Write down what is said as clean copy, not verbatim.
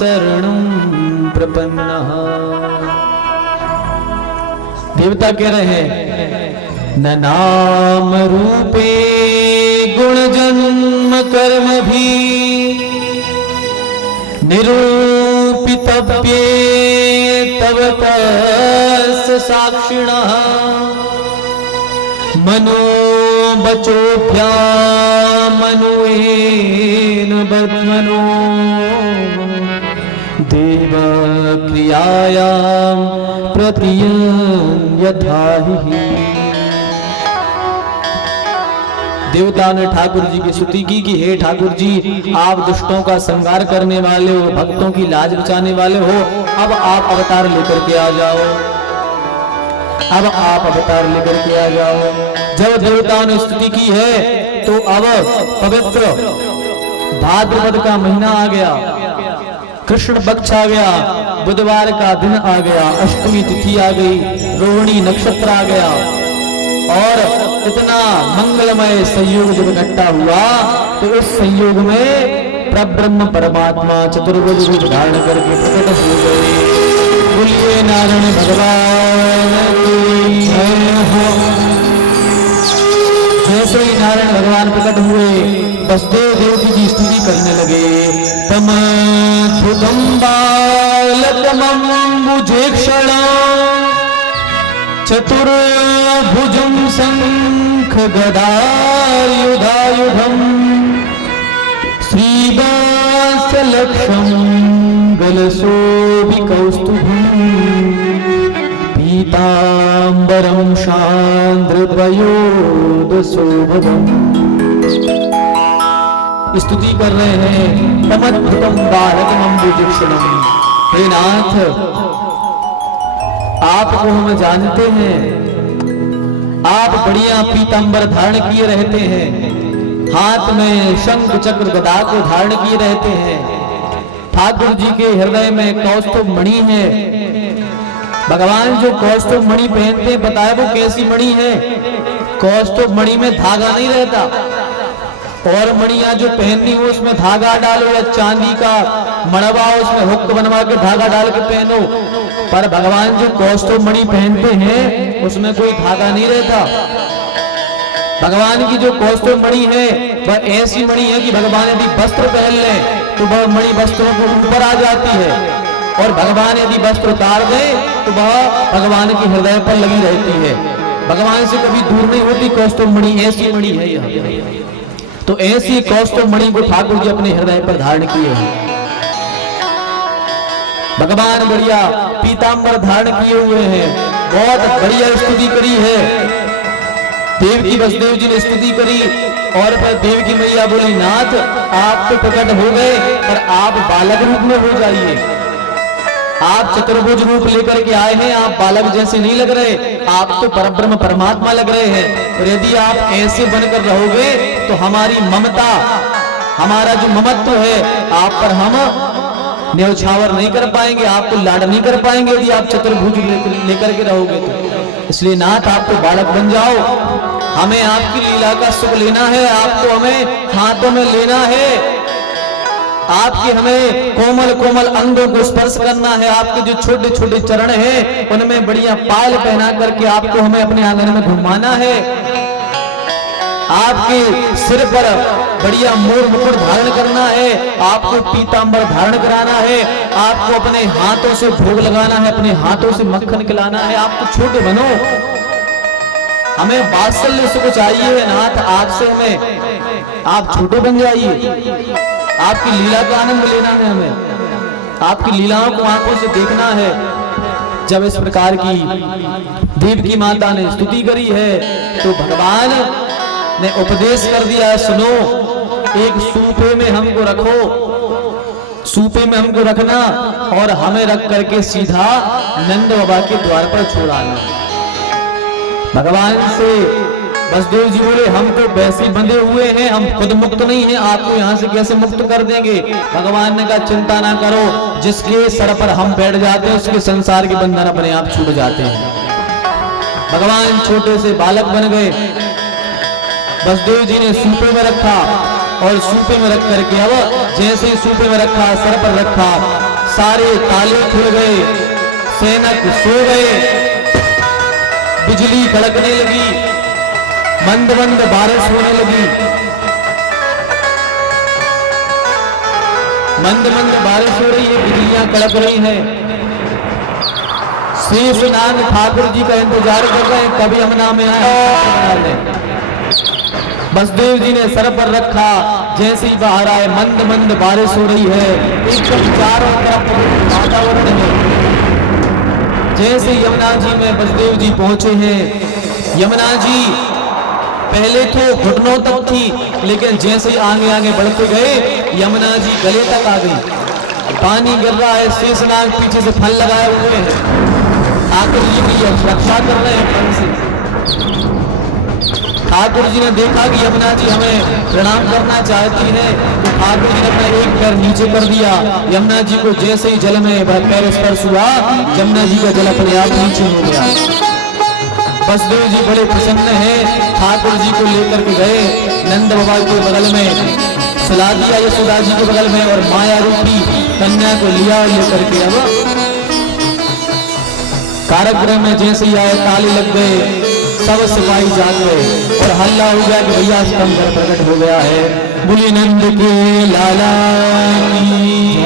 शरणं प्रपन्नः। देवता कह रहे हैं न नाम रूपे गुण जन्म कर्म भी निरूपितव्ये तव तस्य साक्षिणः मनो बचोभ्यामनुयेन बद्मनो देव क्रियायां प्रतियं यथा हि। देवता ने ठाकुर जी की स्तुति की कि हे ठाकुर जी, आप दुष्टों का संहार करने वाले हो, भक्तों की लाज बचाने वाले हो, अब आप अवतार लेकर के आ जाओ, अब आप अवतार लेकर के आ जाओ। जब देवताओं ने स्तुति की है तो अब पवित्र भाद्रपद का महीना आ गया, कृष्ण पक्ष आ गया, बुधवार का दिन आ गया, अष्टमी तिथि आ गई, रोहिणी नक्षत्र आ गया और इतना मंगलमय संयोग जब इकट्ठा हुआ तो उस संयोग में परब्रह्म परमात्मा चतुर्भुज रूप धारण करके प्रकट हो गए। बोलिए नारायण भगवान की जय हो। जैसे ही नारायण भगवान प्रकट हुए वसुदेव देवकी जी स्तुति करने लगे। तम ध्रुवं बालकमम्बुजेक्षणा चतुर्भुजं शंख गदायुधायुधं श्रीवात्सलक्षं गलशोभिकौस्तुभं पीताम्बरं शान्द्रपयोदशोभम्। स्तुति कर रहे हैं तमद्भुतं बालकमम्बुजेक्षणं। हे नाथ, आपको हम जानते हैं, आप बढ़िया पीतांबर धारण किए रहते हैं, हाथ में शंख चक्र गदा को धारण किए रहते हैं, ठाकुर जी के हृदय में कौस्तुभ मणि है। भगवान जो कौस्तुभ मणि पहनते हैं, बताए वो कैसी मणि है? कौस्तुभ मणि में धागा नहीं रहता, और मणियां जो पहननी हो उसमें धागा डालो, या चांदी का मणवा उसमें हुक बनवा के धागा डाल के पहनो, पर भगवान जो कौस्तुभ मणि पहनते हैं उसमें कोई धागा नहीं रहता। भगवान की जो कौस्तुभ मणि है वह ऐसी मणि है कि भगवान यदि वस्त्र पहन लें तो वह मणि वस्त्रों को ऊपर आ जाती है, और भगवान यदि वस्त्र उतार दें तो वह भगवान के हृदय पर लगी रहती है, भगवान से कभी दूर नहीं होती। कौस्तुभ मणि ऐसी मणि है यह। तो ऐसी कौस्तुभ मणि को ठाकुर जी अपने हृदय पर धारण किए हैं। भगवान बढ़िया पीतांबर धारण किए हुए हैं, बहुत बढ़िया स्तुति करी है। देवकी वसुदेव जी ने स्तुति करी और फिर देवकी मैया बोली, नाथ आप तो प्रकट हो गए पर आप बालक रूप में हो जाइए। आप चतुर्भुज रूप लेकर के आए हैं, आप बालक जैसे नहीं लग रहे, आप तो परब्रह्म परमात्मा लग रहे हैं। और यदि आप ऐसे बनकर रहोगे तो हमारी ममता, हमारा जो ममत्व है आप पर हम न्यौछावर नहीं कर पाएंगे, आपको लाड नहीं कर पाएंगे यदि आप चतुर्भुज लेकर के रहोगे तो। इसलिए नाथ आप तो बालक बन जाओ, हमें आपकी लीला का सुख लेना है, आपको हमें हाथों में लेना है, आपके हमें कोमल कोमल अंगों को स्पर्श करना है, आपके जो छोटे छोटे चरण हैं उनमें बढ़िया पायल पहना करके आपको हमें अपने आंगन में घुमाना है, आपके सिर पर बढ़िया मोर मुकुट धारण करना है, आपको पीतांबर धारण कराना है, आपको अपने हाथों से भोग लगाना है, अपने हाथों से मक्खन खिलाना है। आप तो छोटे बनो, हमें वात्सल्य सुख चाहिए है नाथ आपसे, हमें आप छोटे बन जाइए, आपकी लीला का आनंद लेना है, हमें आपकी लीलाओं को आंखों से देखना है। जब इस प्रकार की देवकी माता ने स्तुति करी है तो भगवान ने उपदेश कर दिया, सुनो, एक सूपे में हमको रखो, सूपे में हमको रखना और हमें रख करके सीधा नंद बाबा के द्वार पर छोड़ आना। भगवान से वसुदेव जी बोले, हम तो वैसे बंधे हुए हैं, हम खुद मुक्त नहीं हैं, आपको यहाँ से कैसे मुक्त कर देंगे। भगवान ने कहा चिंता ना करो, जिसके सर पर हम बैठ जाते हैं उसके संसार के बंधन अपने आप छूट जाते हैं। भगवान छोटे से बालक बन गए, वसुदेव जी ने सूपे में रखा और सूपे में रख करके अब जैसे ही सूपे में रखा, सर पर रखा, सारे ताले खुल गए, सैनिक सो गए, बिजली कड़कने लगी, मंद मंद बारिश होने लगी, मंद मंद बारिश हो रही है, बिजलियां कड़क रही हैं। शेषनाग ठाकुर जी का इंतजार कर रहे हैं कभी यमुना में आए। बसदेव जी ने सर पर रखा, जैसे ही बाहर आए मंद मंद बारिश हो रही है, एकदम चारों तरफ वातावरण है। जैसे यमुना जी में बसदेव जी पहुंचे हैं, यमुना जी पहले तो घुटनों तक थी, लेकिन जैसे ही आगे आगे बढ़ते गए यमुना जी गले तक आ गई। पानी गिर रहा है, शेषनाग पीछे से फल लगाए हुए हैं, ठाकुर जी की रक्षा कर रहे हैं फल से। ठाकुर जी ने देखा कि यमुना जी हमें प्रणाम करना चाहती है, तो ठाकुर जी ने अपना एक पैर नीचे कर दिया। यमुना जी को जैसे ही जल में वह पैर स्पर्श हुआ, यमुना जी का जल अपने आप नीचे हो गया। बसदेव जी बड़े प्रसन्न हैं, ठाकुर जी को लेकर के गए नंद बाबा के बगल में, सुला दिया यशोदा जी के बगल में, और माया रूपी कन्या को लिया लेकर के। अब कार्यक्रम में जैसे ही आए ताले लग गए, सब सिपाही जाग गए और हल्ला हो गया कि भैया स्तंभ प्रकट हो गया है। बोली नंद के लाला की।